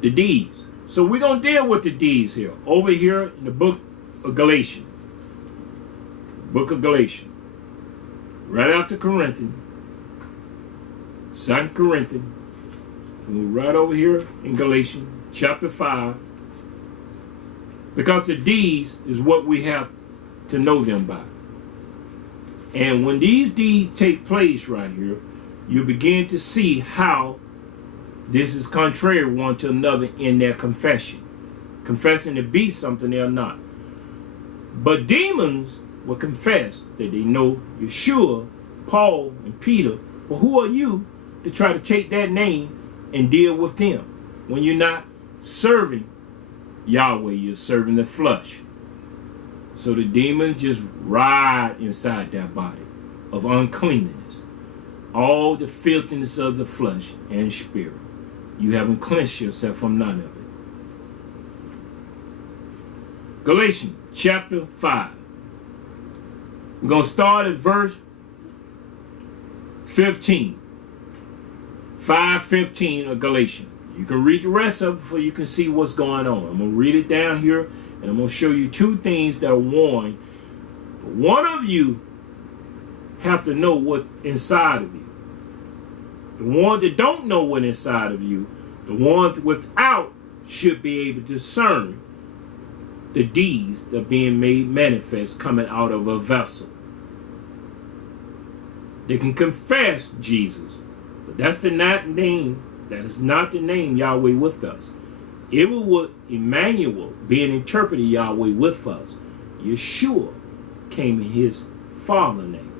The deeds. So we're going to deal with the deeds here. Over here in the book of Galatians. Book of Galatians. Right after Corinthians. 2 Corinthians. And we're right over here in Galatians chapter 5. Because the deeds is what we have to know them by. And when these deeds take place right here, you begin to see how this is contrary one to another in their confession. Confessing to be something they're not. But demons will confess that they know Yeshua, Paul, and Peter. Well, who are you to try to take that name and deal with them? When you're not serving Yahweh, you're serving the flesh. So the demons just ride inside that body of uncleanness. All the filthiness of the flesh and spirit. You haven't cleansed yourself from none of it. Galatians chapter 5. We're going to start at verse 15. 5:15 of Galatians. You can read the rest of it so you can see what's going on. I'm going to read it down here, and I'm going to show you two things that are warned. But one of you have to know what's inside of you. The ones that don't know what's inside of you, the ones without should be able to discern the deeds that are being made manifest coming out of a vessel. They can confess Jesus, but that's the not name. That is not the name Yahweh with us. It was what Emmanuel being interpreted Yahweh with us. Yeshua came in his father name.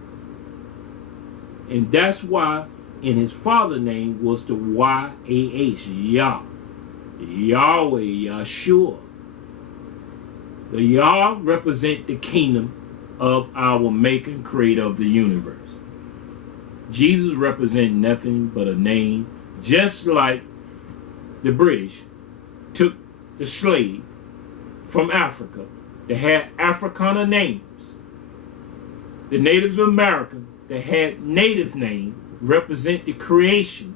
And that's why in his father name was the Y-A-H, Yah. Yahweh, Yeshua. The Yah represent the kingdom of our maker and creator of the universe. Jesus represent nothing but a name, just like the British took the slave from Africa that had Afrikaner names. The natives of America that had native names represent the creation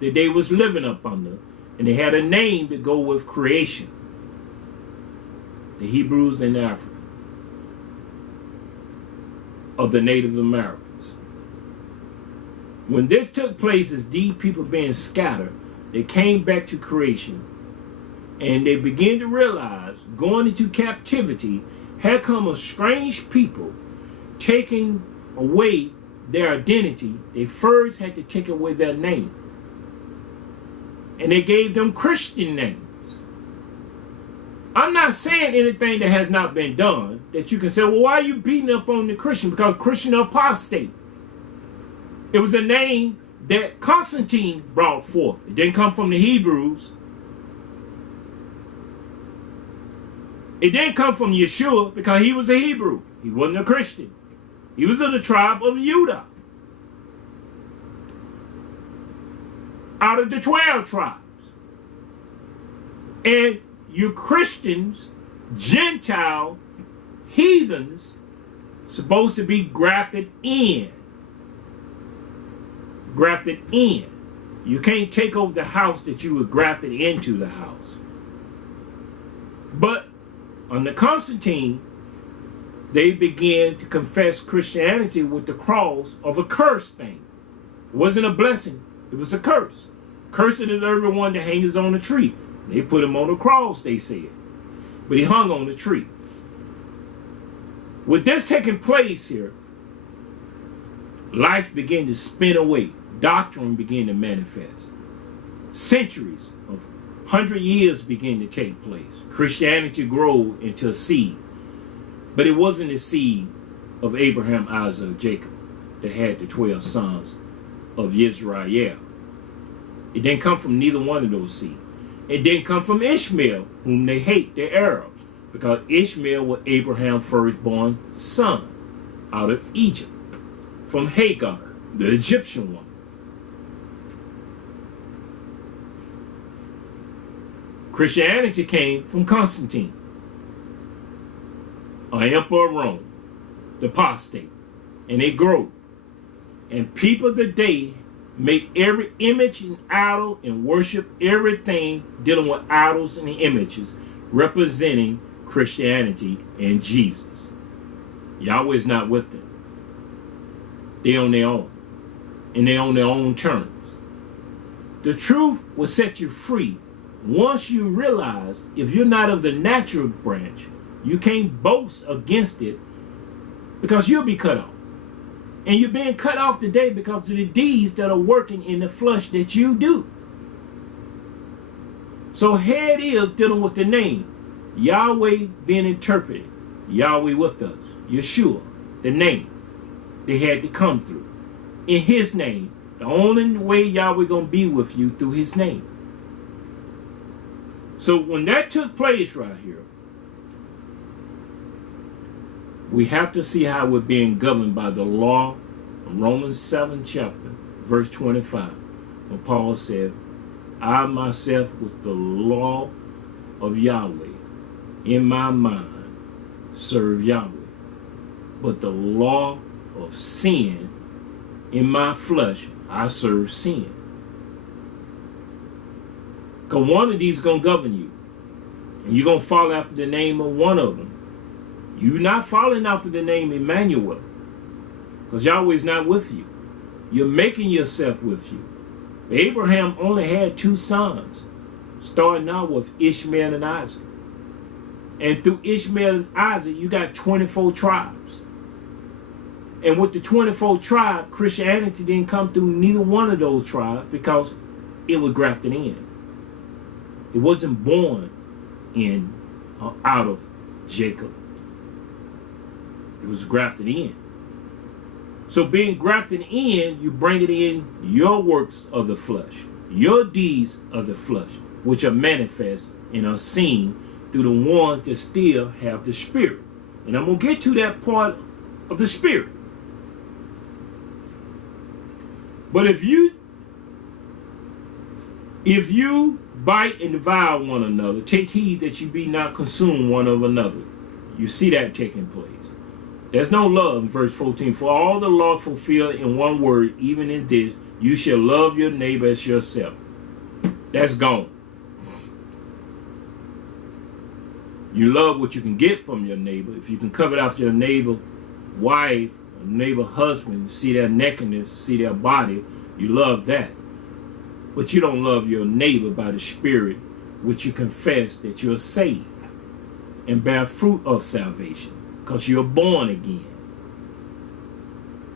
that they was living up under, and they had a name to go with creation. The Hebrews in Africa of the Native Americans. When this took place, as these people being scattered, they came back to creation, and they began to realize going into captivity had come a strange people taking away their identity. They first had to take away their name, and they gave them Christian names. I'm not saying anything that has not been done that you can say, well, why are you beating up on the Christian? Because Christian are apostate. It was a name that Constantine brought forth. It didn't come from the Hebrews. It didn't come from Yeshua because he was a Hebrew. He wasn't a Christian. He was of the tribe of Judah. Out of the 12 tribes. And you Christians, Gentile, heathens, supposed to be grafted in. Grafted in. You can't take over the house that you were grafted into the house. But under Constantine, they began to confess Christianity with the cross of a curse thing. It wasn't a blessing, it was a curse. Cursed is everyone that hangs on a tree. They put him on a cross, they said. But he hung on the tree. With this taking place here, life began to spin away. Doctrine began to manifest. Centuries of 100 years began to take place. Christianity grew into a seed. But it wasn't the seed of Abraham, Isaac, Jacob that had the 12 sons of Israel. It didn't come from neither one of those seeds. It didn't come from Ishmael, whom they hate, the Arabs, because Ishmael was Abraham's firstborn son out of Egypt, from Hagar, the Egyptian one. Christianity came from Constantine, an emperor of Rome, the apostate, and it grew. And people today make every image an idol and worship everything dealing with idols and images representing Christianity and Jesus. Yahweh is not with them. They're on their own. And they're on their own terms. The truth will set you free once you realize if you're not of the natural branch, you can't boast against it because you'll be cut off. And you're being cut off today because of the deeds that are working in the flesh that you do. So here it is dealing with the name. Yahweh being interpreted. Yahweh with us. Yeshuah, the name they had to come through. In his name, the only way Yahweh going to be with you through his name. So when that took place right here, we have to see how we're being governed by the law. Romans 7 chapter, verse 25. When Paul said, I myself with the law of Yahweh in my mind serve Yahweh. But the law of sin in my flesh, I serve sin. Because one of these is going to govern you. And you're going to follow after the name of one of them. You're not following after the name Emmanuel. Because Yahweh is not with you. You're making yourself with you. Abraham only had 2 sons, starting out with Ishmael and Isaac. And through Ishmael and Isaac, you got 24 tribes. And with the 24 tribes, Christianity didn't come through neither one of those tribes because it was grafted in. It wasn't born in or out of Jacob. It was grafted in. So being grafted in, you bring it in your works of the flesh, your deeds of the flesh, which are manifest and are seen through the ones that still have the Spirit. And I'm going to get to that part of the Spirit. But if you bite and devour one another, take heed that you be not consumed one of another. You see that taking place. There's no love in verse 14. For all the law fulfilled in one word, even in this, you shall love your neighbor as yourself. That's gone. You love what you can get from your neighbor. If you can covet after your neighbor wife, or neighbor husband, see their nakedness, see their body, you love that. But you don't love your neighbor by the Spirit, which you confess that you're saved and bear fruit of salvation. Because you're born again.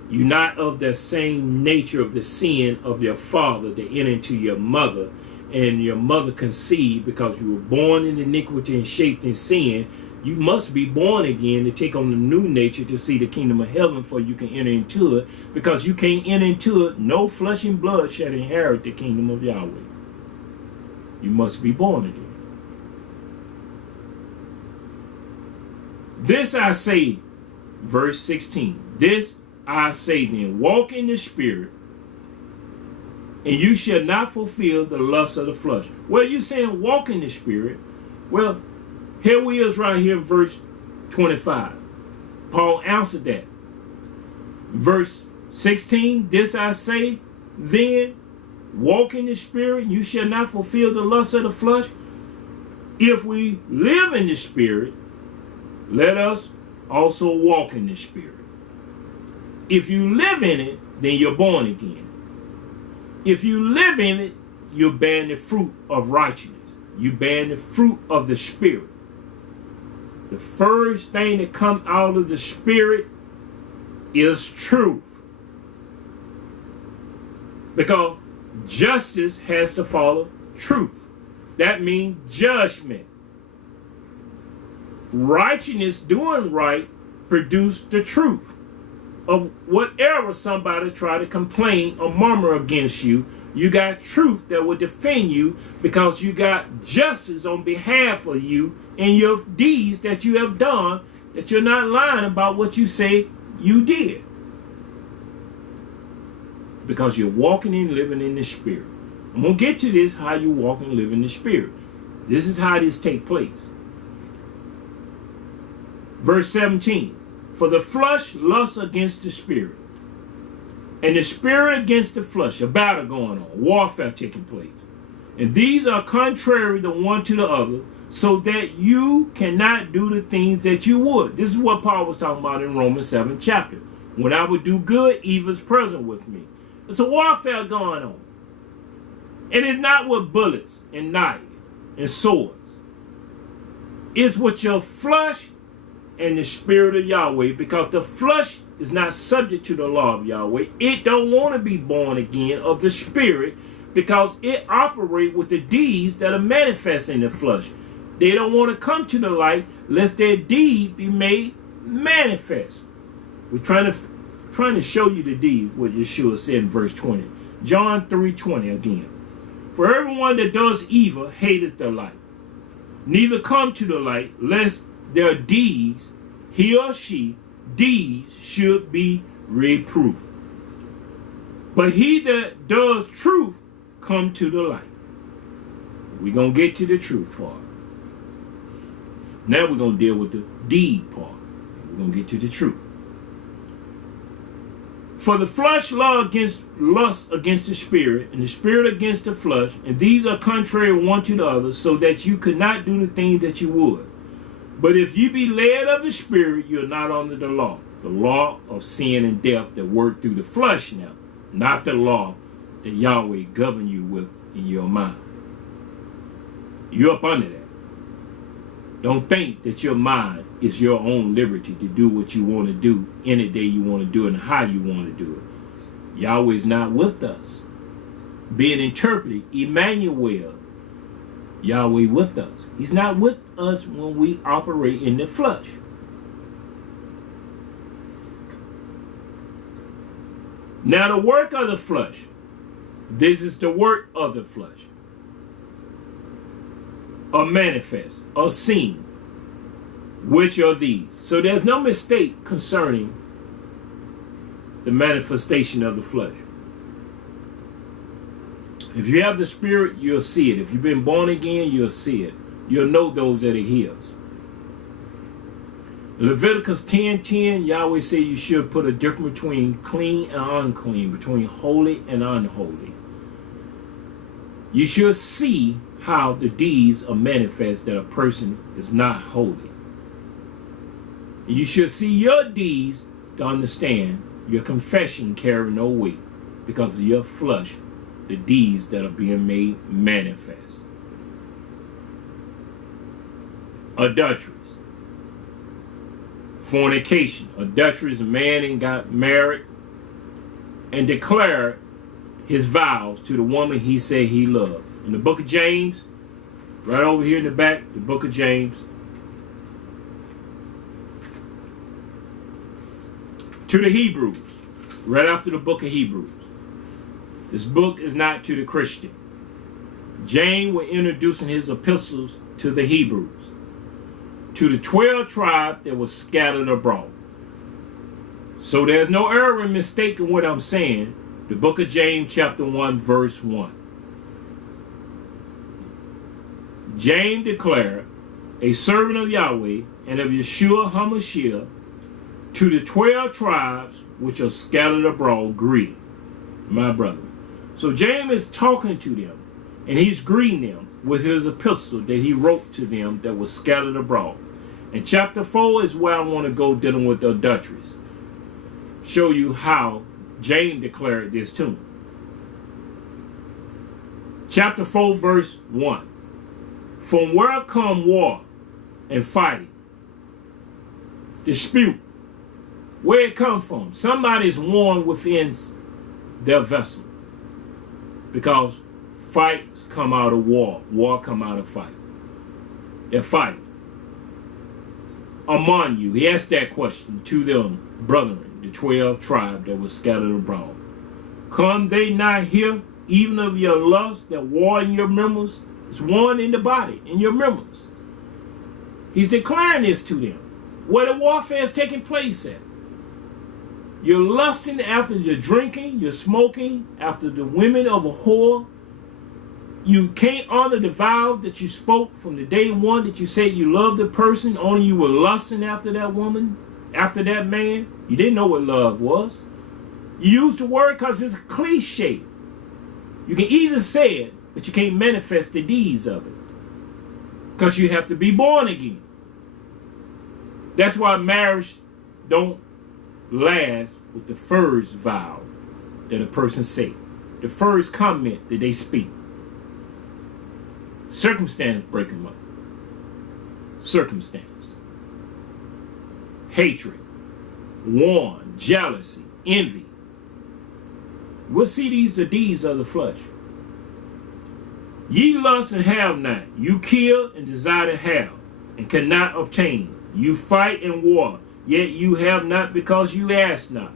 You're not of the same nature of the sin of your father that entered into your mother, and your mother conceived because you were born in iniquity and shaped in sin. You must be born again to take on the new nature to see the kingdom of heaven, for you can enter into it. Because you can't enter into it, no flesh and blood shall inherit the kingdom of Yahweh. You must be born again. This I say, verse 16, this I say then, walk in the Spirit, and you shall not fulfill the lust of the flesh. Well, you're saying walk in the Spirit. Well, here we is right here in verse 25. Paul answered that. Verse 16, this I say then, walk in the Spirit, you shall not fulfill the lust of the flesh. If we live in the Spirit, let us also walk in the Spirit. If you live in it, then you're born again. If you live in it, you're bearing the fruit of righteousness. You're bearing the fruit of the Spirit. The first thing that comes out of the Spirit is truth. Because justice has to follow truth. That means judgment. Righteousness, doing right, produce the truth of whatever somebody try to complain or murmur against you. You got truth that will defend you because you got justice on behalf of you and your deeds that you have done, that you're not lying about what you say you did. Because you're walking and living in the Spirit. I'm going to get to this, how you walk and live in the Spirit. This is how this takes place. Verse 17, for the flesh lusts against the Spirit, and the spirit against the flesh. A battle going on, warfare taking place. And these are contrary the one to the other, so that you cannot do the things that you would. This is what Paul was talking about in Romans 7 chapter. When I would do good, evil is present with me. It's a warfare going on. And it's not with bullets and knives and swords. It's with your flesh and the spirit of Yahweh, because the flesh is not subject to the law of Yahweh. It don't want to be born again of the spirit, because it operates with the deeds that are manifest in the flesh. They don't want to come to the light lest their deed be made manifest. We're trying to show you the deed, what Yeshuah said in verse 20. John 3:20 again. For everyone that does evil hateth the light, neither come to the light, lest their deeds, he or she, deeds should be reproved. But he that does truth come to the light. We're going to get to the truth part. Now we're going to deal with the deed part. We're going to get to the truth. For the flesh lust against the spirit, and the spirit against the flesh, and these are contrary one to the other, so that you could not do the things that you would. But if you be led of the spirit, you're not under the law of sin and death that work through the flesh now, not the law that Yahweh govern you with in your mind. You're up under that. Don't think that your mind is your own liberty to do what you want to do any day you want to do it and how you want to do it. Yahweh is not with us. Being interpreted, Emmanuel, Yahweh with us. He's not with us when we operate in the flesh. Now the work of the flesh. This is the work of the flesh. Are manifest, are seen. Which are these? So there's no mistake concerning the manifestation of the flesh. If you have the spirit, you'll see it. If you've been born again, you'll see it. You'll know those that are his. Leviticus 10:10, Yahweh said you should put a difference between clean and unclean, between holy and unholy. You should see how the deeds are manifest that a person is not holy. And you should see your deeds to understand your confession carry no weight because of your flesh, the deeds that are being made manifest. Adulteries. Fornication. Adulteries, a man ain't got married and declared his vows to the woman he said he loved. In the book of James, right over here in the back, the book of James, to the Hebrews, right after the book of Hebrews. This book is not to the Christian. James was introducing his epistles to the Hebrews, to the 12 tribes that were scattered abroad. So there's no error in mistaking what I'm saying. The book of James chapter 1 verse 1. James declared, a servant of Yahweh and of Yeshuah HaMashiach, to the 12 tribes which are scattered abroad, greeting, my brother. So James is talking to them, and he's greeting them with his epistle that he wrote to them that was scattered abroad. And chapter 4 is where I want to go dealing with the adulteries. Show you how James declared this to him. Chapter 4 verse 1. From where come war and fighting, dispute? Where it come from? Somebody's warned within their vessel. Because fights come out of war. War come out of fight. They're fighting. Among you, he asked that question to them, brethren, the 12 tribes that were scattered abroad. Come they not here, even of your lust that war in your members? It's one in the body, in your members. He's declaring this to them. Where the warfare is taking place at. You're lusting after the drinking, you're smoking after the women of a whore. You can't honor the vow that you spoke from the day one that you said you loved the person, only you were lusting after that woman, after that man. You didn't know what love was. You use the word because it's a cliche. You can easily say it, but you can't manifest the deeds of it. Because you have to be born again. That's why marriage don't last with the first vow that a person say. The first comment that they speak. Circumstance break them up. Circumstance. Hatred. Warn. Jealousy. Envy. We'll see these the deeds of the flesh. Ye lust and have not. You kill and desire to have, and cannot obtain. You fight and war, yet you have not because you ask not.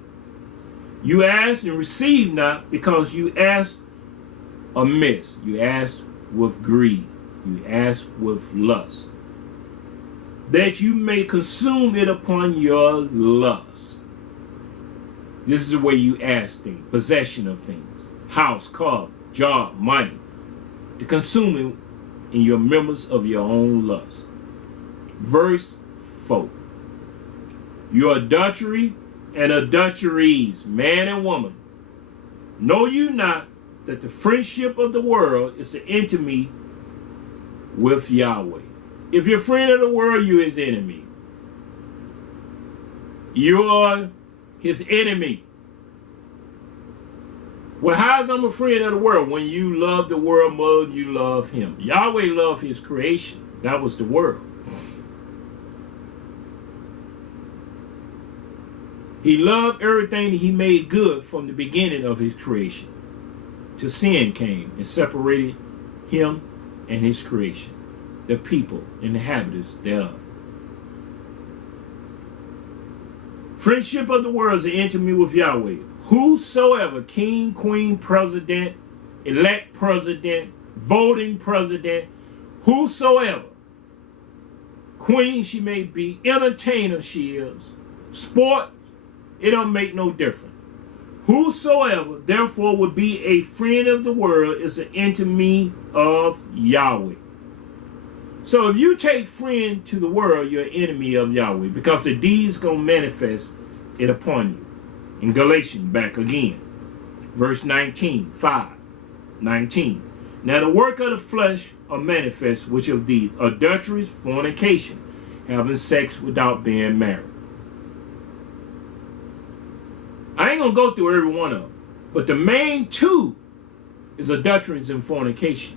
You ask and receive not because you ask amiss. You ask with greed. You ask with lust. That you may consume it upon your lust. This is the way you ask things. Possession of things. House, car, job, money. To consume it in your members of your own lust. Verse 4. Your adultery and adulteries, man and woman, know you not that the friendship of the world is an enemy with Yahweh? If you're a friend of the world, you're his enemy. You're his enemy. Well, how's I'm a friend of the world? When you love the world more than you love him. Yahweh loved his creation. That was the world. He loved everything that he made good from the beginning of his creation. Till sin came and separated him and his creation. The people and the inhabitants thereof. Friendship of the world is an enemy with Yahweh. Whosoever, king, queen, president, elect president, voting president, whosoever, queen she may be, entertainer she is, sport, it don't make no difference. Whosoever, therefore, would be a friend of the world is an enemy of Yahweh. So if you take friend to the world, you're an enemy of Yahweh, because the deeds going to manifest it upon you. In Galatians, back again, verse 19, 5:19. Now the work of the flesh are manifest, which of these: adultery, fornication, having sex without being married. I ain't going to go through every one of them, but the main two is adultery and fornication.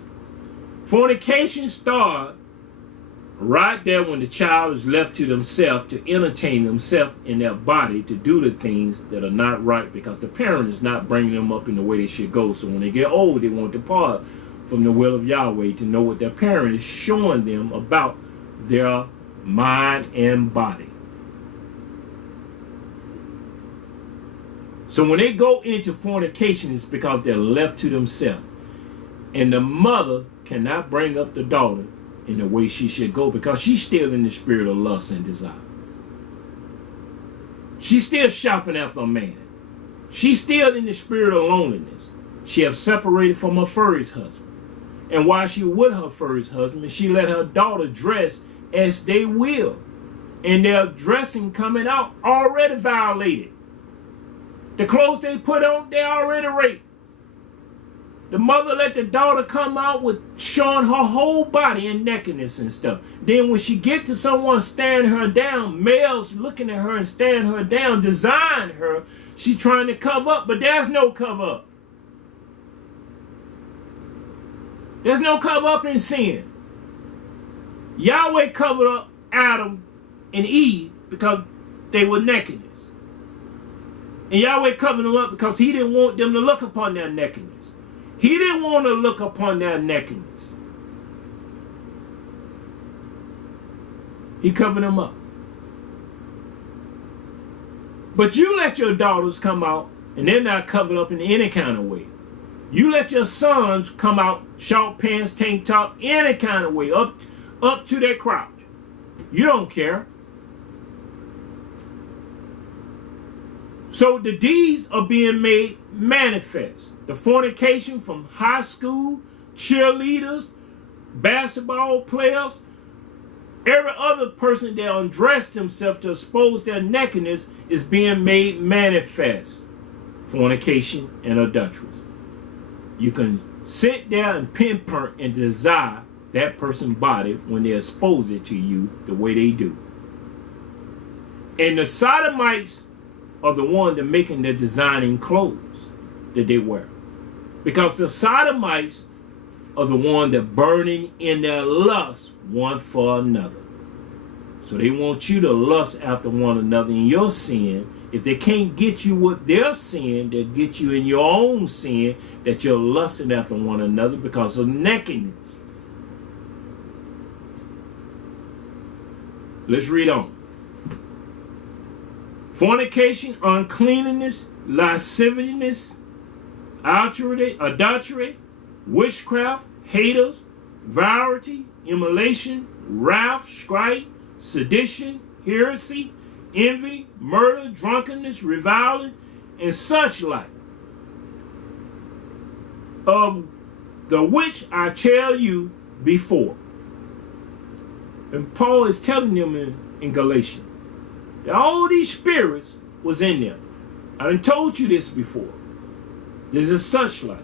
Fornication starts right there when the child is left to themselves to entertain themselves in their body to do the things that are not right, because the parent is not bringing them up in the way they should go. So when they get old, they want to depart from the will of Yahweh to know what their parent is showing them about their mind and body. So when they go into fornication, it's because they're left to themselves. And the mother cannot bring up the daughter in the way she should go, because she's still in the spirit of lust and desire. She's still shopping after a man. She's still in the spirit of loneliness. She have separated from her first husband. And while she with her first husband, she let her daughter dress as they will. And their dressing coming out already violated. The clothes they put on, they already raped. The mother let the daughter come out with showing her whole body and nakedness and stuff. Then when she get to someone staring her down, males looking at her and staring her down, design her, she's trying to cover up, but there's no cover up. There's no cover up in sin. Yahweh covered up Adam and Eve because they were nakedness. And Yahweh covered them up because he didn't want them to look upon their nakedness. He didn't want to look upon their nakedness. He covered them up. But you let your daughters come out and they're not covered up in any kind of way. You let your sons come out, short pants, tank top, any kind of way, up to their crotch. You don't care. So the deeds are being made manifest. The fornication from high school, cheerleaders, basketball players, every other person that undressed themselves to expose their nakedness is being made manifest. fornication, and adultery. You can sit there and pinpoint and desire that person's body when they expose it to you the way they do. And the sodomites are the one that making the designing clothes that they wear. Because the sodomites are the one that burning in their lust one for another. So they want you to lust after one another in your sin. If they can't get you with their sin, they'll get you in your own sin that you're lusting after one another because of nakedness. Let's read on. Fornication, uncleanness, lasciviousness, adultery, witchcraft, haters, variety, immolation, wrath, strife, sedition, heresy, envy, murder, drunkenness, reviling, and such like, of the which I tell you before. And Paul is telling them in Galatians that all these spirits was in them. I done told you this before. This is such like.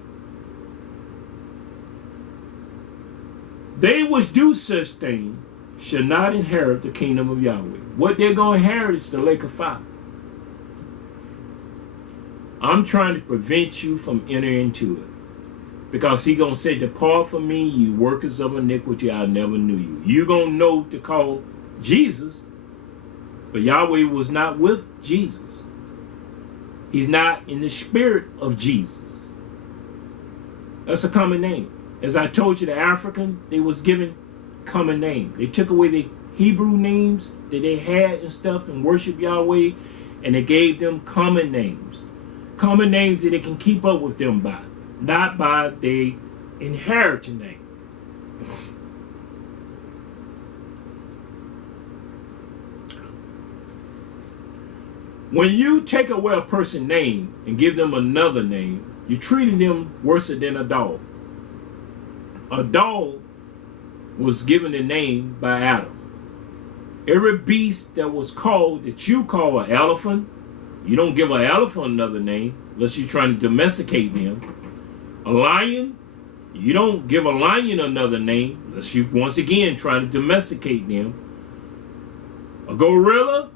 They which do such things shall not inherit the kingdom of Yahweh. What they're going to inherit is the lake of fire. I'm trying to prevent you from entering into it. Because He's going to say, depart from me, you workers of iniquity, I never knew you. You're going to know to call Jesus, but Yahweh was not with Jesus. He's not in the spirit of Jesus. That's a common name. As I told you, the African, they was given common name. They took away the Hebrew names that they had and stuff and worship Yahweh, and they gave them common names. Common names that they can keep up with them by, not by their inherited name. When you take away a person's name and give them another name, you're treating them worse than a dog. A dog was given a name by Adam. Every beast that was called, that you call an elephant, you don't give an elephant another name unless you're trying to domesticate them. A lion, you don't give a lion another name unless you once again trying to domesticate them. A gorilla,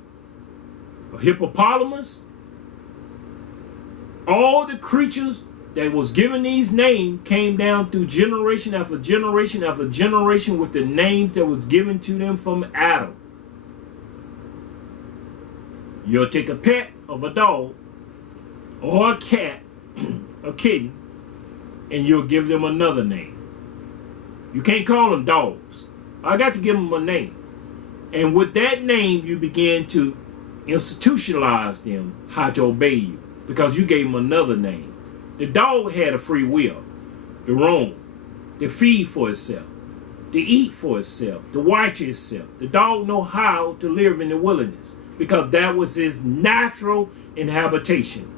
a hippopotamus, all the creatures that was given these names came down through generation after generation after generation with the names that was given to them from Adam. You'll take a pet of a dog or a cat, a kitten, and you'll give them another name. You can't call them dogs. I got to give them a name. And with that name, you begin to institutionalize them how to obey you because you gave them another name. The dog had a free will to roam, to feed for itself, to eat for itself, to watch itself. The dog know how to live in the wilderness because that was his natural inhabitation.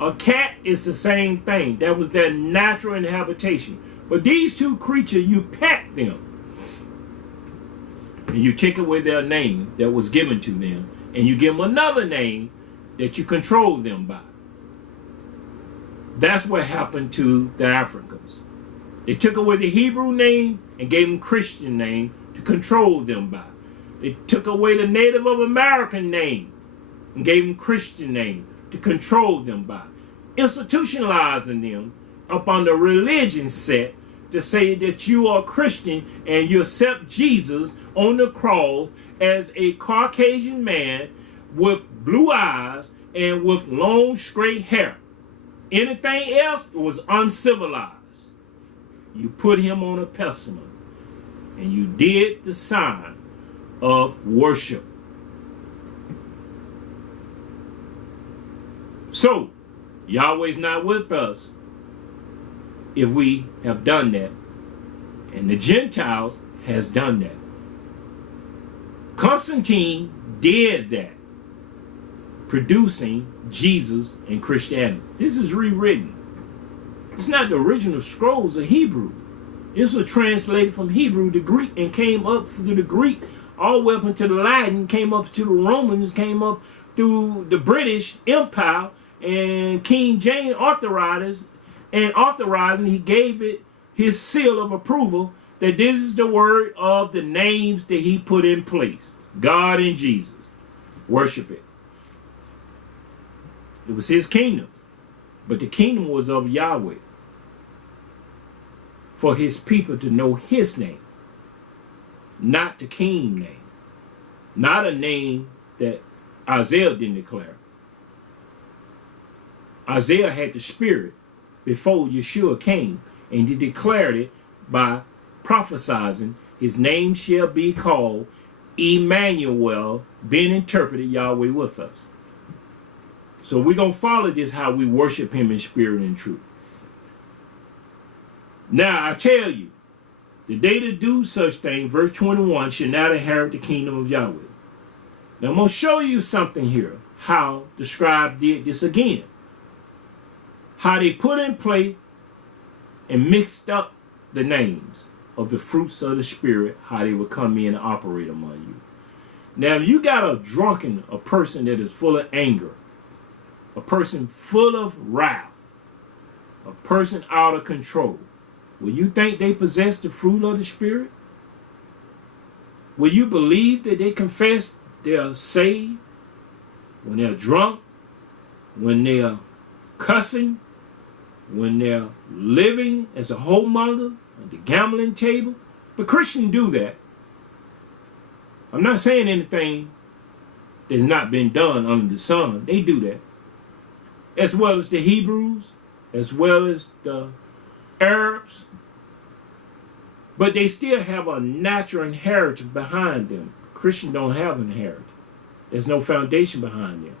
A cat is the same thing. That was their natural inhabitation. But these two creatures, you pet them. And you take away their name that was given to them. And you give them another name that you control them by. That's what happened to the Africans. They took away the Hebrew name and gave them Christian name to control them by. They took away the Native American name and gave them Christian name to control them by. Institutionalizing them up on the religion set to say that you are Christian and you accept Jesus on the cross as a Caucasian man with blue eyes and with long straight hair. Anything else was uncivilized. You put him on a pedestal and you did the sign of worship. So, Yahweh's not with us if we have done that. And the Gentiles has done that. Constantine did that, producing Jesus and Christianity. This is rewritten. It's not the original scrolls of Hebrew. This was translated from Hebrew to Greek and came up through the Greek all the way up into the Latin, came up to the Romans, came up through the British Empire, and King James authorized, he gave it his seal of approval that this is the word of the names that he put in place. God and Jesus. Worship it. It was his kingdom. But the kingdom was of Yahweh. For his people to know his name. Not the king name. Not a name that Isaiah didn't declare. Isaiah had the spirit before Yeshua came, and he declared it by prophesizing, his name shall be called Emmanuel, being interpreted Yahweh with us. So we're going to follow this, how we worship him in spirit and truth. Now I tell you, the they that do such things, verse 21, shall not inherit the kingdom of Yahweh. Now I'm going to show you something here, how the scribe did this again. How they put in play and mixed up the names of the fruits of the spirit, how they would come in and operate among you. Now, if you got a person that is full of anger, a person full of wrath, a person out of control, will you think they possess the fruit of the spirit? Will you believe that they confess they're saved when they're drunk, when they're cussing, when they're living as a whoremonger at the gambling table? But Christians do that. I'm not saying anything that's not been done under the sun. They do that. As well as the Hebrews, as well as the Arabs. But they still have a natural inheritance behind them. Christians don't have an inheritance. There's no foundation behind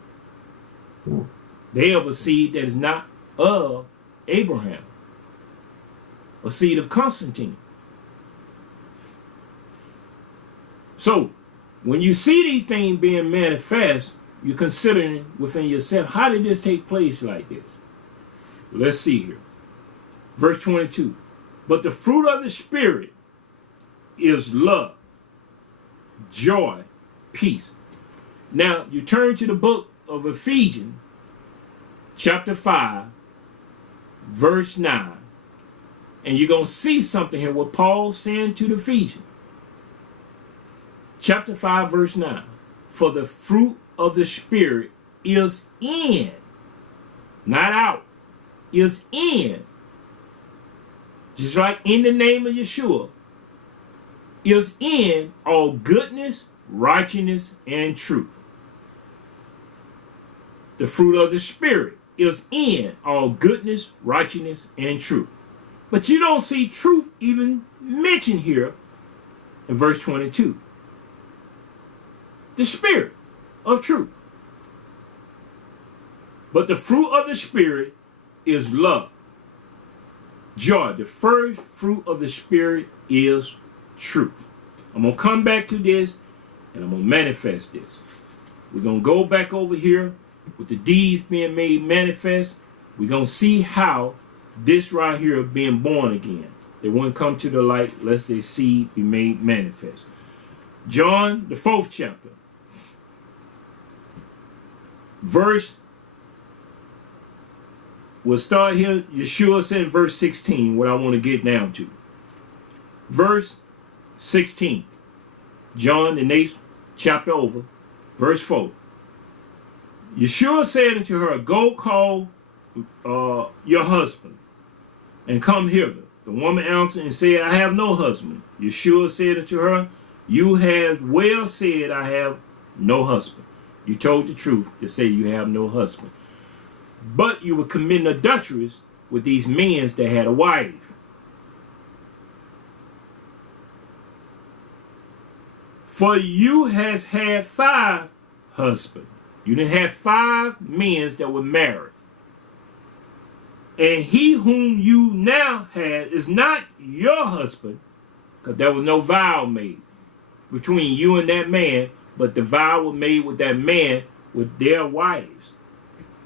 them. They have a seed that is not of Abraham, a seed of Constantine. So, when you see these things being manifest, you're considering within yourself, how did this take place like this? Let's see here. Verse 22. But the fruit of the Spirit is love, joy, peace. Now, you turn to the book of Ephesians, chapter 5, verse 9. And you're going to see something here, what Paul's saying to the Ephesians. Chapter 5, verse 9. For the fruit of the Spirit is in, not out, is in. Just like in the name of Yeshua, is in all goodness, righteousness, and truth. The fruit of the Spirit is in all goodness, righteousness, and truth. But you don't see truth even mentioned here in verse 22. The Spirit of truth. But the fruit of the Spirit is love, joy. The first fruit of the Spirit is truth. I'm going to come back to this and I'm going to manifest this. We're going to go back over here with the deeds being made manifest. We're going to see how this right here being born again. They won't come to the light lest their seed be made manifest. John, the 4th chapter. Verse, we'll start here. Yeshua said in verse 16, what I want to get down to. Verse 16. John, the 8th chapter over. Verse 4. Yeshua said unto her, go call your husband and come hither. The woman answered and said, I have no husband. Yeshua said unto her, you have well said, I have no husband. You told the truth to say you have no husband. But you were committing adulteries with these men that had a wife. For you has had 5 husbands. You didn't have 5 men that were married. And he whom you now had is not your husband, because there was no vow made between you and that man, but the vow was made with that man with their wives.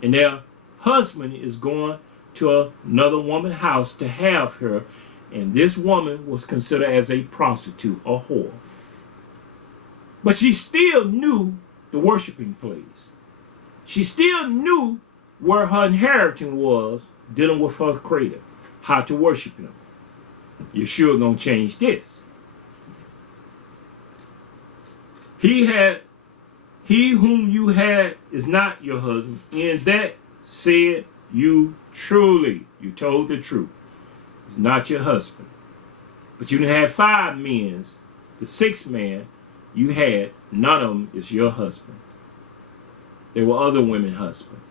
And their husband is going to another woman's house to have her. And this woman was considered as a prostitute, a whore. But she still knew the worshiping place. She still knew where her inheritance was, dealing with her creator, how to worship him. Yeshua gonna change this. He whom you had is not your husband. In that said you truly. You told the truth. He's not your husband. But you didn't have 5 men. The 6th man you had, none of them is your husband. There were other women husbands.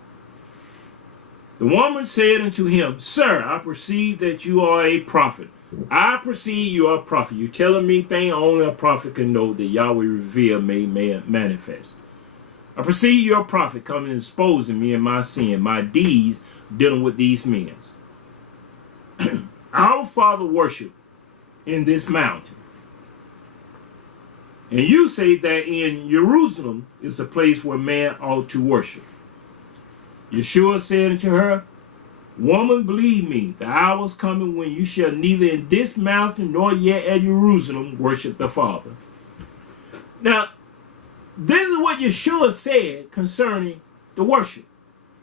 The woman said unto him, Sir, I perceive that you are a prophet. I perceive you are a prophet. You're telling me things only a prophet can know, that Yahweh revealed may manifest. I perceive you're a prophet coming and exposing me in my sin, my deeds dealing with these men. Our father worship in this mountain. And you say that in Jerusalem is a place where man ought to worship. Yeshua said unto her, Woman, believe me, the hour is coming when you shall neither in this mountain nor yet at Jerusalem worship the Father. Now, this is what Yeshua said concerning the worship.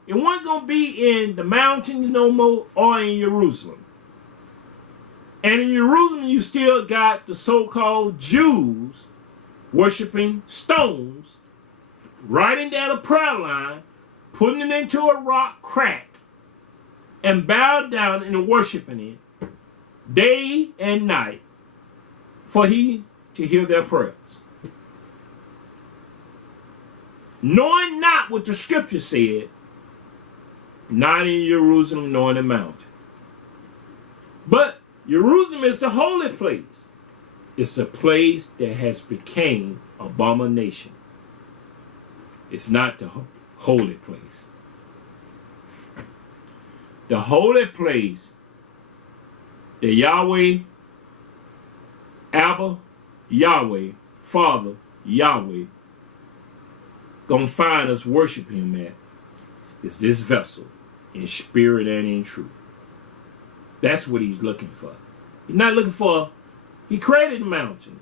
It wasn't going to be in the mountains no more or in Jerusalem. And in Jerusalem, you still got the so-called Jews worshiping stones, writing down a prayer line, putting it into a rock crack, and bow down and worshiping it day and night for he to hear their prayers. Knowing not what the scripture said, not in Jerusalem nor in the mountain. But Jerusalem is the holy place. It's a place that has become abomination. It's not the holy place. The holy place that Yahweh, Abba, Yahweh, Father, Yahweh, gonna find us worship him at is this vessel in spirit and in truth. That's what he's looking for. He's not looking for, he created the mountain.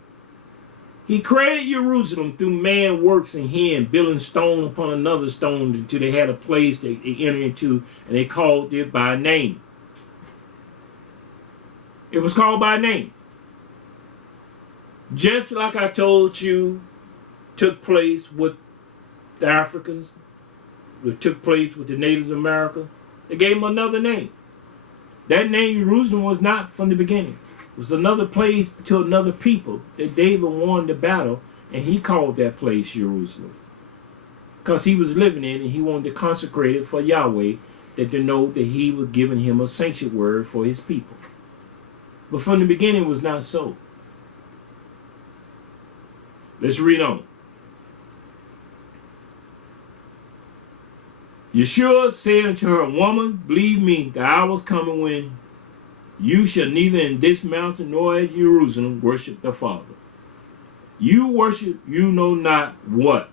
He created Jerusalem through man works and hand, building stone upon another stone until they had a place they entered into, and they called it by name. It was called by name. Just like I told you took place with the Africans, what took place with the natives of America, they gave them another name. That name Jerusalem was not from the beginning. It was another place to another people that David won the battle, and he called that place Jerusalem. Because he was living in it, and he wanted to consecrate it for Yahweh, that to know that he was giving him a sanctuary for his people. But from the beginning it was not so. Let's read on. Yeshua said unto her, Woman, believe me, the hour is coming when you shall neither in this mountain nor at Jerusalem worship the Father. You worship, you know not what.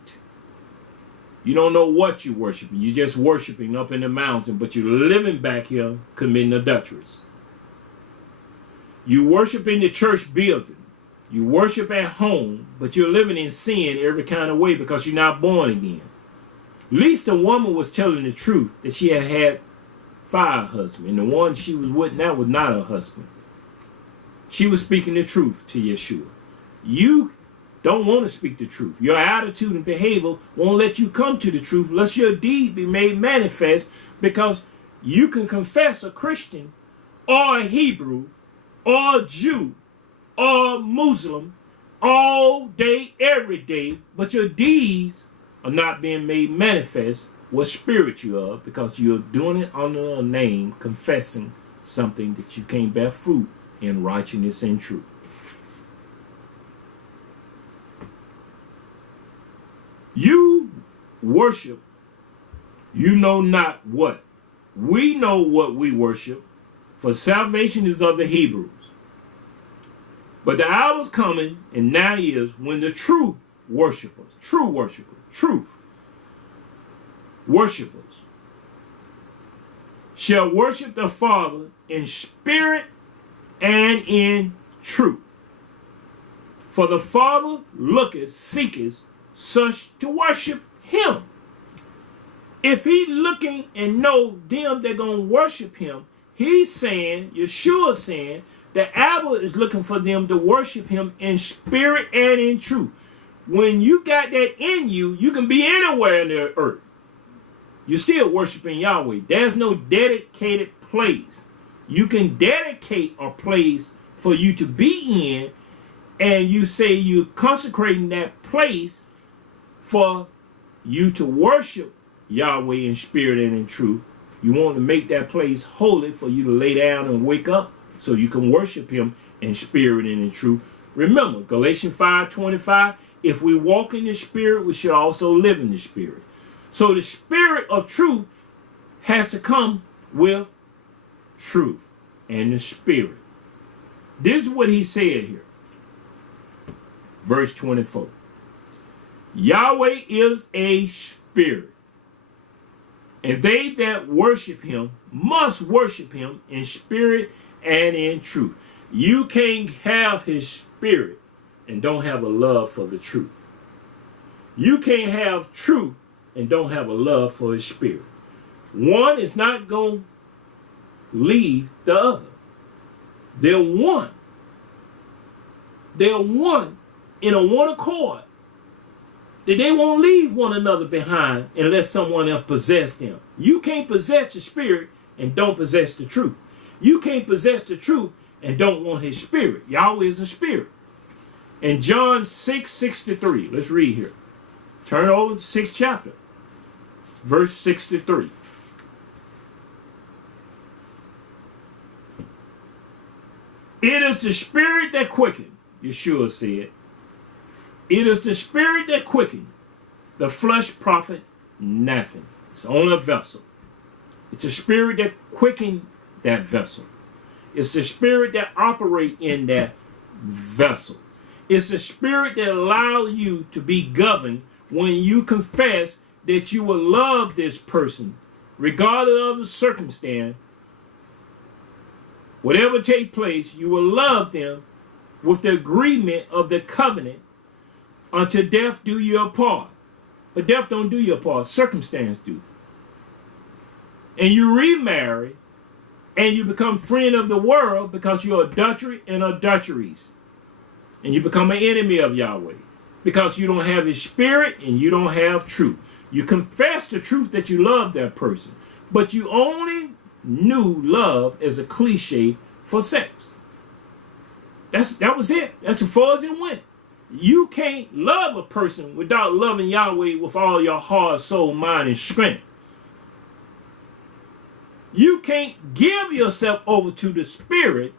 You don't know what you're worshiping. You're just worshiping up in the mountain, but you're living back here committing adulteries. You worship in the church building. You worship at home, but you're living in sin every kind of way because you're not born again. At least the woman was telling the truth that she had had 5 husbands, and the one she was with now was not her husband. She was speaking the truth to Yeshua. You don't want to speak the truth. Your attitude and behavior won't let you come to the truth unless your deed be made manifest, because you can confess a Christian or a Hebrew or a Jew or Muslim all day, every day, but your deeds are not being made manifest what spirit you are, because you're doing it under a name, confessing something that you can't bear fruit in righteousness and truth. You worship, you know not what. We know what we worship, for salvation is of the Hebrews. But the hour is coming, and now is, when the true worshipers, truth worshipers, shall worship the Father in spirit and in truth. For the Father looketh, seeketh such to worship him. If he looking and know them that going to worship him, he's saying, Yeshua saying, that Abba is looking for them to worship him in spirit and in truth. When you got that in you, you can be anywhere in the earth. You're still worshiping Yahweh. There's no dedicated place. You can dedicate a place for you to be in, and you say you're consecrating that place for you to worship Yahweh in spirit and in truth. You want to make that place holy for you to lay down and wake up so you can worship him in spirit and in truth. Remember, Galatians 5:25, if we walk in the spirit, we should also live in the spirit. So the spirit of truth has to come with truth and the spirit. This is what he said here. Verse 24. Yahweh is a spirit, and they that worship him must worship him in spirit and in truth. You can't have his spirit and don't have a love for the truth. You can't have truth and don't have a love for his spirit. One is not going to leave the other. They're one. They're one in a one accord. That they won't leave one another behind unless someone else possess them. You can't possess the spirit and don't possess the truth. You can't possess the truth and don't want his spirit. Yahweh is a spirit. In John 6:63, let's read here. Turn over to the 6th chapter, verse 63. It is the spirit that quickens, Yeshua said. It is the spirit that quickens. The flesh profit nothing. It's only a vessel. It's the spirit that quickens that vessel. It's the spirit that operates in that vessel. It's the spirit that allows you to be governed when you confess that you will love this person, regardless of the circumstance. Whatever take place, you will love them with the agreement of the covenant until death do you apart. But death don't do you apart, circumstance do. And you remarry, and you become friend of the world because you're adultery and adulteries. And you become an enemy of Yahweh because you don't have his spirit and you don't have truth. You confess the truth that you love that person, but you only knew love as a cliche for sex. That was it. That's as far as it went. You can't love a person without loving Yahweh with all your heart, soul, mind, and strength. You can't give yourself over to the spirit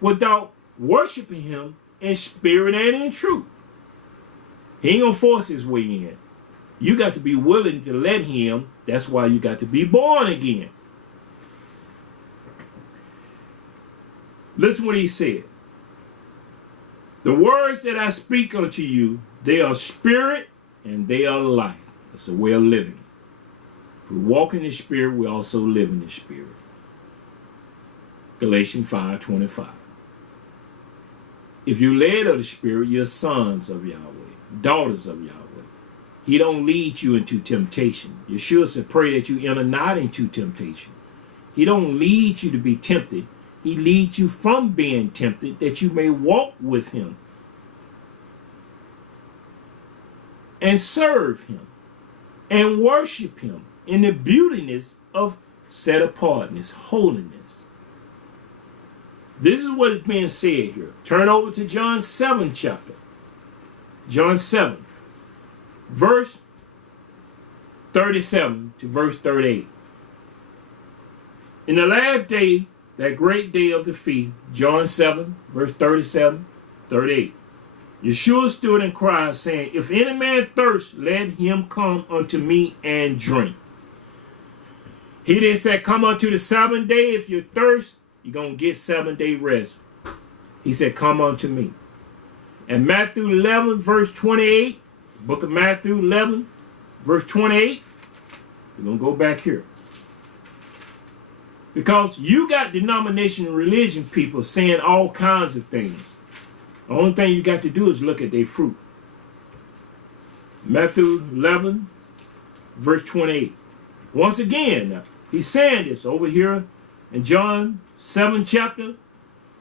without worshiping him in spirit and in truth. He ain't gonna force his way in. You got to be willing to let him. That's why you got to be born again. Listen what he said. The words that I speak unto you, they are spirit and they are life. It's a way of living. If we walk in the spirit, we also live in the spirit. Galatians 5:25. If you led of the spirit, you're sons of Yahweh, daughters of Yahweh. He don't lead you into temptation. Yeshua said, pray that you enter not into temptation. He don't lead you to be tempted. He leads you from being tempted that you may walk with him and serve him and worship him in the beautiness of set apartness, holiness. This is what is being said here. Turn over to John 7 chapter. John 7, verse 37 to verse 38. In the last day, that great day of the feast, John 7, verse 37, 38. Yeshua stood and cried, saying, if any man thirst, let him come unto me and drink. He didn't say, come unto the 7th day. If you thirst, you're going to get 7-day rest. He said, come unto me. And Matthew 11, verse 28, book of Matthew 11, verse 28, we're going to go back here. Because you got denomination and religion people saying all kinds of things. The only thing you got to do is look at their fruit. Matthew 11, verse 28. Once again, now, he's saying this over here in John 7 chapter.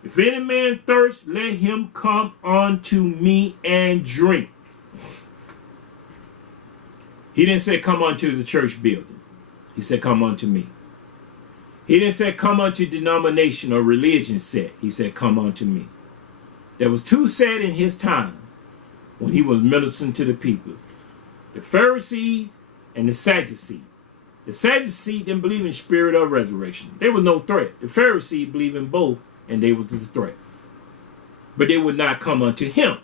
If any man thirst, let him come unto me and drink. He didn't say come unto the church building. He said come unto me. He didn't say come unto denomination or religion set. He said come unto me. There was two said in his time when he was ministering to the people. The Pharisees and the Sadducees. The Sadducees didn't believe in spirit or resurrection. There was no threat. The Pharisees believed in both, and they was the threat. But they would not come unto him.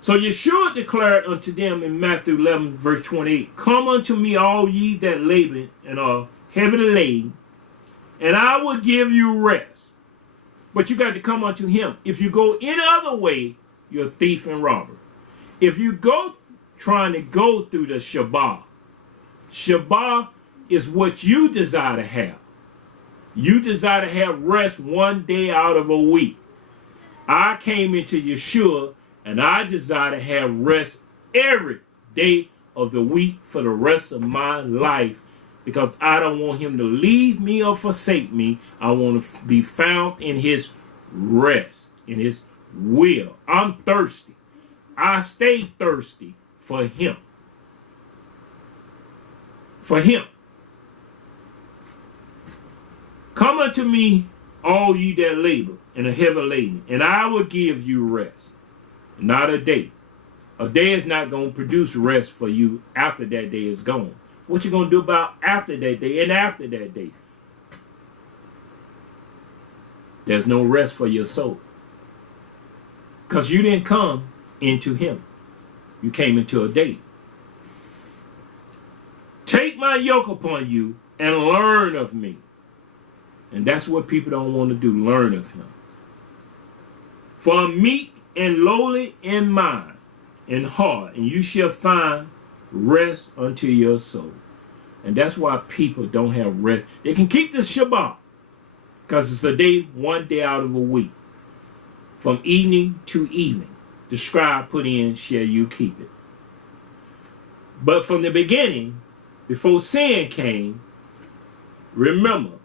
So Yeshua declared unto them in Matthew 11, verse 28, come unto me all ye that labor and are heavily laden, and I will give you rest. But you got to come unto him. If you go any other way, you're a thief and robber. If you go trying to go through the Shabbat, Shabbat is what you desire to have. You desire to have rest one day out of a week. I came into Yeshua and I desire to have rest every day of the week for the rest of my life, because I don't want him to leave me or forsake me. I want to be found in his rest, in his will. I'm thirsty. I stay thirsty for him. For him. Come unto me, all ye that labor and are heavy laden, and I will give you rest. Not a day. A day is not going to produce rest for you after that day is gone. What you going to do about after that day and after that day? There's no rest for your soul. Because you didn't come into him. You came into a day. Take my yoke upon you and learn of me. And that's what people don't want to do, learn of him. For I'm meek and lowly in mind and heart, and you shall find rest unto your soul. And that's why people don't have rest. They can keep the Shabbat because it's a day, one day out of a week. From evening to evening, the scribe put in, shall you keep it. But from the beginning, before sin came, remember,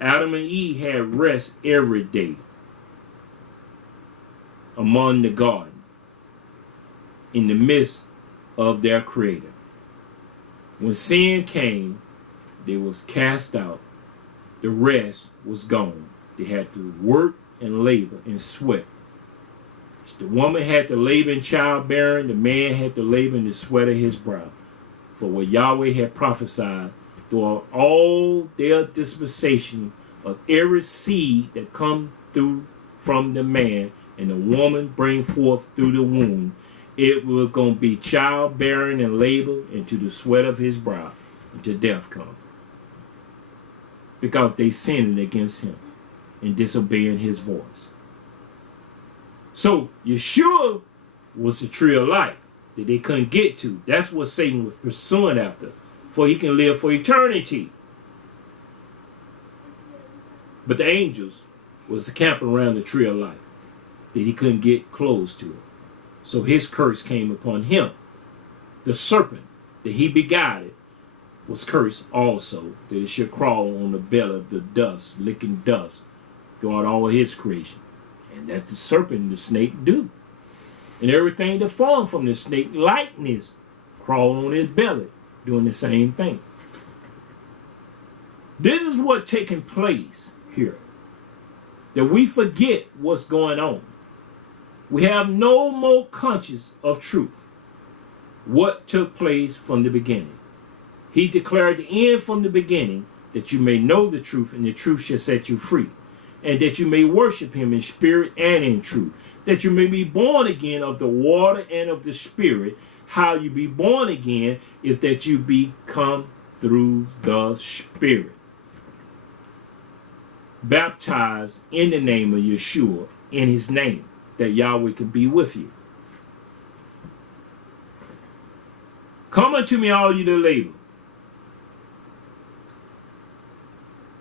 Adam and Eve had rest every day among the garden, in the midst of their Creator. When sin came, they was cast out. The rest was gone. They had to work and labor and sweat. The woman had to labor in childbearing. The man had to labor in the sweat of his brow. For what Yahweh had prophesied throughout all their dispensation of every seed that come through from the man and the woman bring forth through the womb, it was going to be childbearing and labor into the sweat of his brow until death come. Because they sinned against him and disobeying his voice. So Yeshua was the tree of life that they couldn't get to. That's what Satan was pursuing after, for he can live for eternity. But the angels was camping around the tree of life that he couldn't get close to it. So his curse came upon him. The serpent that he beguiled was cursed also, that it should crawl on the belly of the dust, licking dust throughout all of his creation. And that's the serpent and the snake do. And everything that formed from the snake likeness crawl on his belly, doing the same thing. This is what's taking place here. That we forget what's going on. We have no more conscious of truth. What took place from the beginning. He declared the end from the beginning, that you may know the truth, and the truth shall set you free. And that you may worship him in spirit and in truth. That you may be born again of the water and of the spirit. How you be born again is that you become through the spirit. Baptized in the name of Yeshua, in his name, that Yahweh can be with you. Come unto me, all you that labor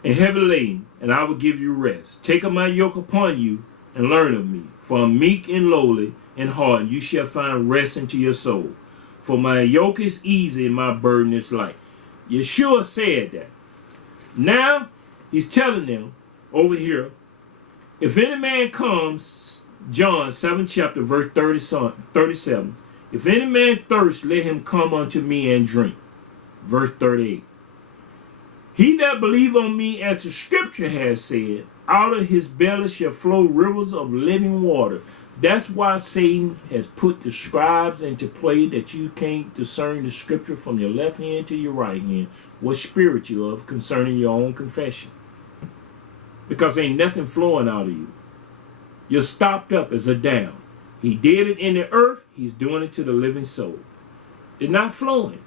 and heavy laden, and I will give you rest. Take up my yoke upon you and learn of me. For I'm meek and lowly in heart, and you shall find rest unto your soul. For my yoke is easy and my burden is light. Yeshua said that. Now, he's telling them over here, if any man comes, John 7th chapter, verse 37, if any man thirst, let him come unto me and drink. Verse 38. He that believe on me, as the scripture has said, out of his belly shall flow rivers of living water. That's why Satan has put the scribes into play, that you can't discern the scripture from your left hand to your right hand, what spirit you of concerning your own confession. Because ain't nothing flowing out of you. You're stopped up as a dam. He did it in the earth, he's doing it to the living soul. They're not flowing.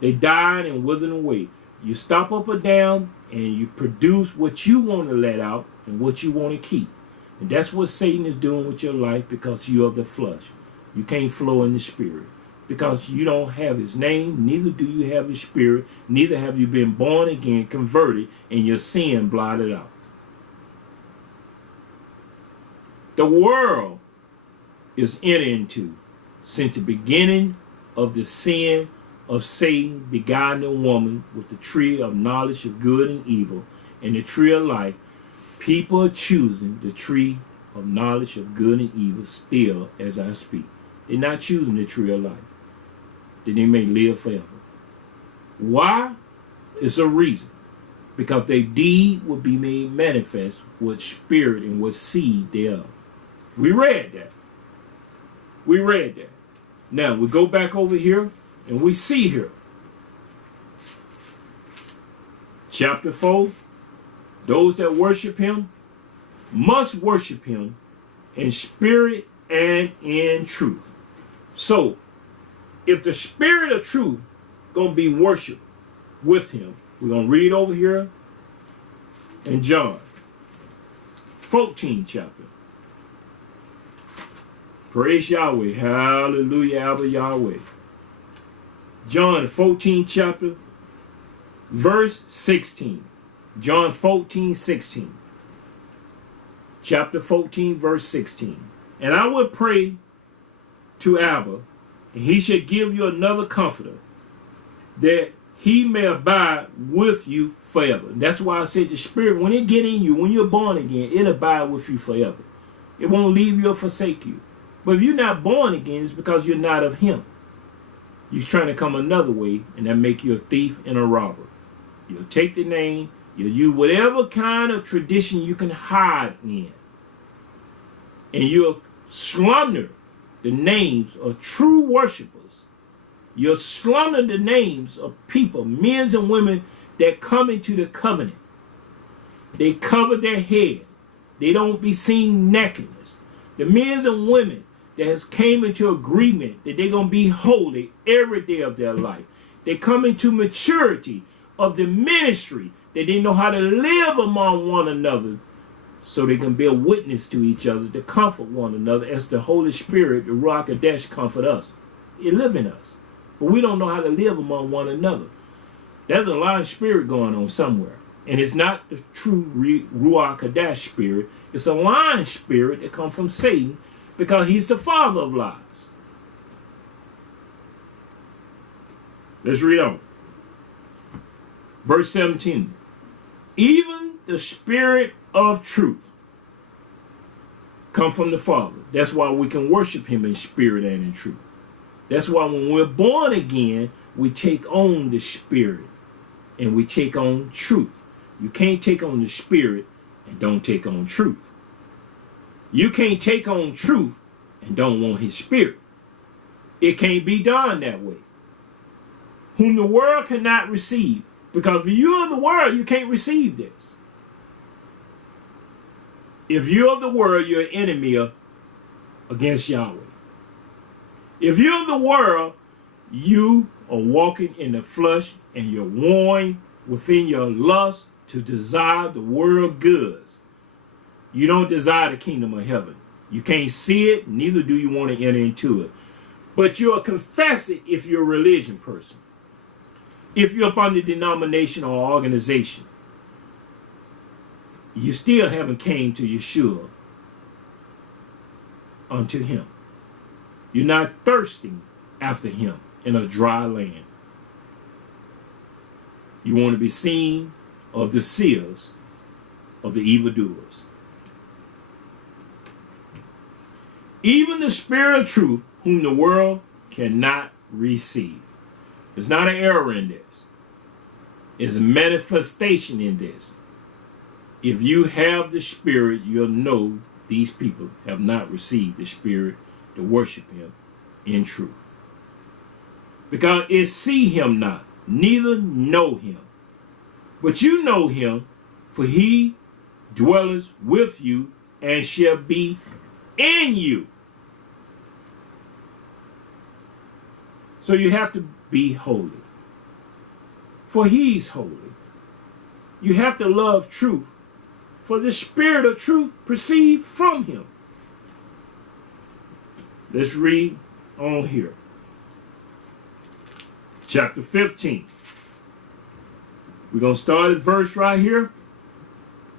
They died and withered away. You stop up or down and you produce what you want to let out and what you want to keep. And that's what Satan is doing with your life, because you're of the flesh. You can't flow in the spirit because you don't have his name, neither do you have his spirit, neither have you been born again, converted, and your sin blotted out. The world is entered into since the beginning of the sin of Satan beguiling the woman with the tree of knowledge of good and evil and the tree of life. People are choosing the tree of knowledge of good and evil still as I speak. They're not choosing the tree of life, that they may live forever. Why? It's a reason. Because their deed will be made manifest with spirit and with seed thereof. We read that. We read that. Now we go back over here and we see here. Chapter 4. Those that worship him must worship him in spirit and in truth. So, if the spirit of truth going to be worshiped with him, we're going to read over here in John 14 chapter. Praise Yahweh. Hallelujah, Abba Yahweh. John 14 chapter, verse 16. John 14:16. Chapter 14, verse 16. And I would pray to Abba, and he shall give you another comforter, that he may abide with you forever. And that's why I said the spirit, when it get in you, when you're born again, it'll abide with you forever. It won't leave you or forsake you. But if you're not born again, it's because you're not of him. You're trying to come another way, and that make you a thief and a robber. You'll take the name, you'll use whatever kind of tradition you can hide in. And you'll slander the names of true worshipers. You'll slander the names of people, men and women that come into the covenant. They cover their head. They don't be seen nakedness. The men and women that has came into agreement that they're going to be holy every day of their life. They come into maturity of the ministry, that they know how to live among one another so they can be a witness to each other, to comfort one another as the Holy Spirit, the Ruach Kadesh, comfort us. It live in us. But we don't know how to live among one another. There's a lying spirit going on somewhere. And it's not the true Ruach Kadesh spirit. It's a lying spirit that comes from Satan, because he's the father of lies. Let's read on. Verse 17. Even the spirit of truth come from the Father. That's why we can worship him in spirit and in truth. That's why when we're born again, we take on the spirit and we take on truth. You can't take on the spirit and don't take on truth. You can't take on truth and don't want his spirit. It can't be done that way. Whom the world cannot receive. Because if you're of the world, you can't receive this. If you're of the world, you're an enemy against Yahweh. If you're of the world, you are walking in the flesh and you're warring within your lust to desire the world goods. You don't desire the kingdom of heaven. You can't see it, neither do you want to enter into it. But you'll confess it if you're a religion person. If you're up under denomination or organization, you still haven't came to Yeshua unto him. You're not thirsting after him in a dry land. You want to be seen of the seers, of the evildoers. Even the Spirit of truth, whom the world cannot receive. There's not an error in this. It's a manifestation in this. If you have the Spirit, you'll know these people have not received the Spirit to worship him in truth. Because it see him not, neither know him. But you know him, for he dwelleth with you and shall be in you. So you have to be holy, for he's holy. You have to love truth, for the Spirit of truth proceeds from him. Let's read on here. Chapter 15. We're going to start at verse right here.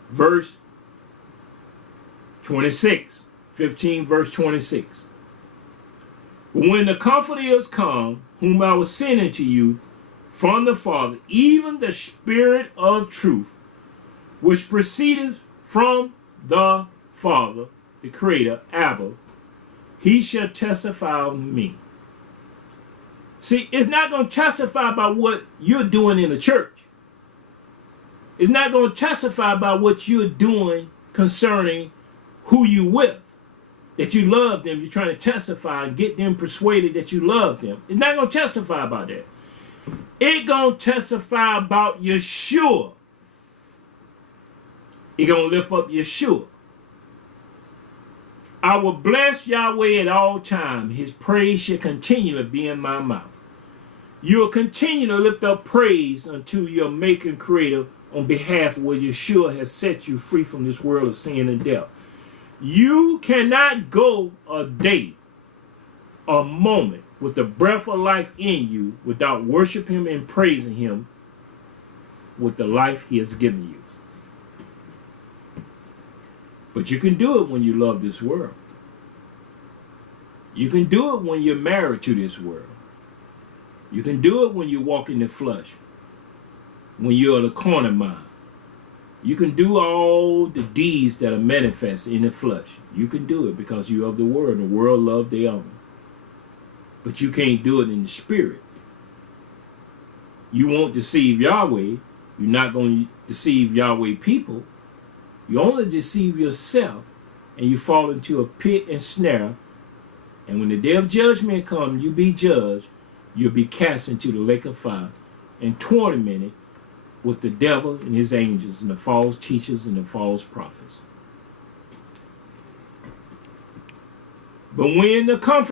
Verse 26. 15 verse 26. But when the Comforter is come, whom I will send unto you from the Father, even the Spirit of truth, which proceedeth from the Father, the Creator, Abba, he shall testify of me. See, it's not going to testify about what you're doing in the church. It's not going to testify about what you're doing concerning who you with. That you love them, you're trying to testify and get them persuaded that you love them. It's not going to testify about that. It's going to testify about Yeshua. It's going to lift up Yeshua. I will bless Yahweh at all times. His praise shall continually be in my mouth. You will continue to lift up praise unto your Maker and Creator on behalf of what Yeshua has set you free from this world of sin and death. You cannot go a day, a moment, with the breath of life in you without worshiping him and praising him with the life he has given you. But you can do it when you love this world. You can do it when you're married to this world. You can do it when you walk in the flesh, when you're a carnal mind. You can do all the deeds that are manifest in the flesh. You can do it because you're of the world, and the world loves their own. But you can't do it in the spirit. You won't deceive Yahweh. You're not going to deceive Yahweh people. You only deceive yourself, and you fall into a pit and snare. And when the day of judgment comes, you be judged. You'll be cast into the lake of fire and tormented with the devil and his angels and the false teachers and the false prophets. But when the Comforter